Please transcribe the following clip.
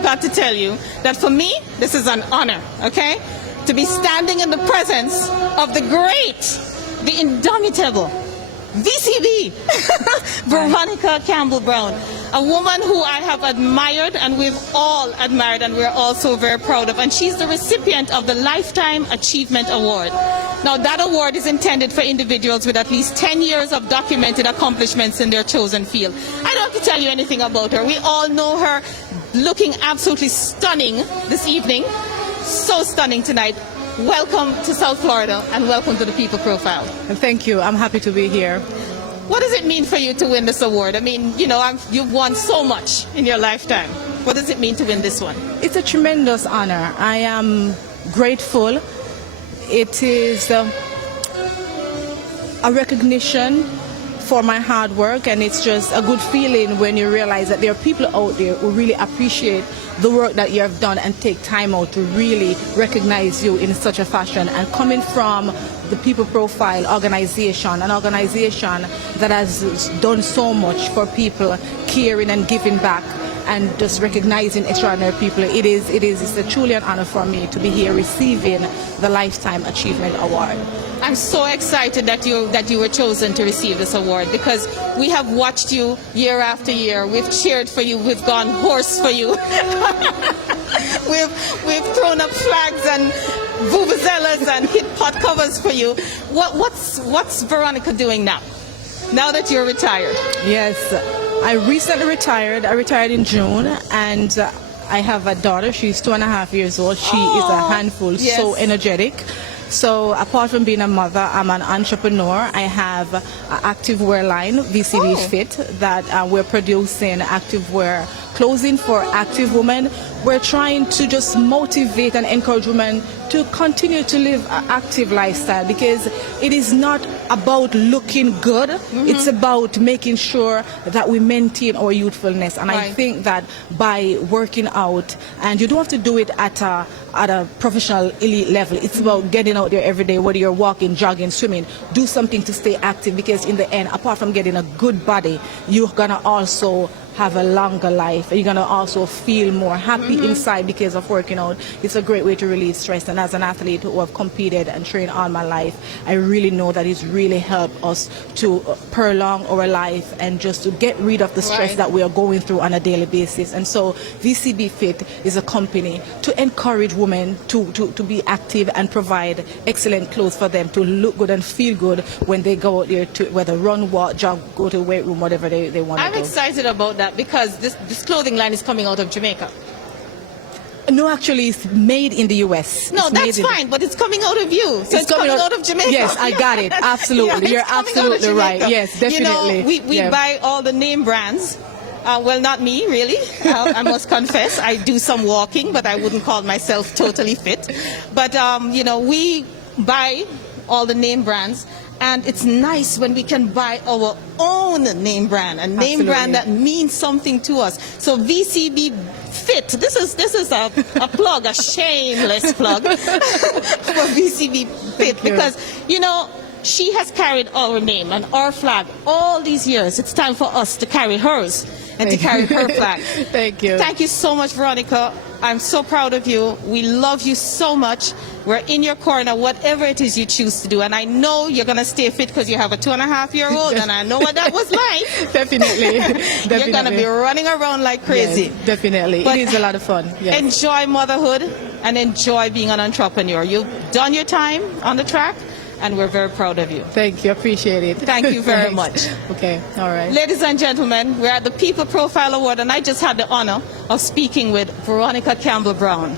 have got to tell you that for me, this is an honor, okay? To be standing in the presence of the great, the indomitable, VCB, Veronica Campbell-Brown, a woman who I have admired and we've all admired and we're all so very proud of. And she's the recipient of the Lifetime Achievement Award. Now that award is intended for individuals with at least 10 years of documented accomplishments in their chosen field. I don't have to tell you anything about her. We all know her looking absolutely stunning this evening. So stunning tonight. Welcome to South Florida and welcome to the People Profile. Thank you. I'm happy to be here. What does it mean for you to win this award? I mean, you know, you've won so much in your lifetime. What does it mean to win this one? It's a tremendous honor. I am grateful. It is a recognition for my hard work, and it's just a good feeling when you realize that there are people out there who really appreciate the work that you have done and take time out to really recognize you in such a fashion. And coming from the People Profile organization, an organization that has done so much for people, caring and giving back and just recognizing extraordinary people, it's a truly an honor for me to be here receiving the Lifetime Achievement Award. I'm so excited that you were chosen to receive this award because we have watched you year after year. We've cheered for you. We've gone horse for you. we've thrown up flags and vuvuzelas and hit pot covers for you. What's Veronica doing now? Now that you're retired? Yes, I recently retired. I retired in June, and I have a daughter. She's 2.5 years old. She is a handful, yes. So energetic. So apart from being a mother, I'm an entrepreneur. I have an activewear line, VCB Fit, that we're producing activewear clothing for active women. We're trying to just motivate and encourage women to continue to live an active lifestyle, because it is not about looking good. It's about making sure that we maintain our youthfulness. And I think that by working out, and you don't have to do it at a professional elite level, it's about getting out there every day, whether you're walking, jogging, swimming, do something to stay active, because in the end, apart from getting a good body, you're gonna also have a longer life. You're gonna also feel more happy inside because of working out. It's a great way to relieve stress, and as an athlete who have competed and trained all my life, I really know that it's really helped us to prolong our life and just to get rid of the stress that we are going through on a daily basis. And so VCB Fit is a company to encourage women to be active and provide excellent clothes for them to look good and feel good when they go out there to whether run, walk, jog, go to the weight room, whatever they want to do. I'm excited about that because this clothing line is coming out of Jamaica. No, actually, it's made in the U.S. No, that's fine, but it's coming out of you. So it's coming out of Jamaica. Yes, I got it. Absolutely. Yeah, you're absolutely right. Yes, definitely. You know, we buy all the name brands. Well, not me, really. I must confess. I do some walking, but I wouldn't call myself totally fit. But, you know, we buy all the name brands. And it's nice when we can buy our own name brand, a name brand that means something to us. So VCB Fit, this is a plug, a shameless plug for VCB Fit, because, you know, she has carried our name and our flag all these years. It's time for us to carry hers and to carry her flag. Thank you. Thank you so much, Veronica. I'm so proud of you. We love you so much. We're in your corner, whatever it is you choose to do. And I know you're going to stay fit because you have a 2.5-year-old, and I know what that was like. Definitely. You're going to be running around like crazy. Yes, definitely. But it is a lot of fun. Yes. Enjoy motherhood and enjoy being an entrepreneur. You've done your time on the track, and we're very proud of you. Thank you. Appreciate it. Thank you very much. Okay. All right. Ladies and gentlemen, we're at the People Profile Award, and I just had the honor of speaking with Veronica Campbell-Brown.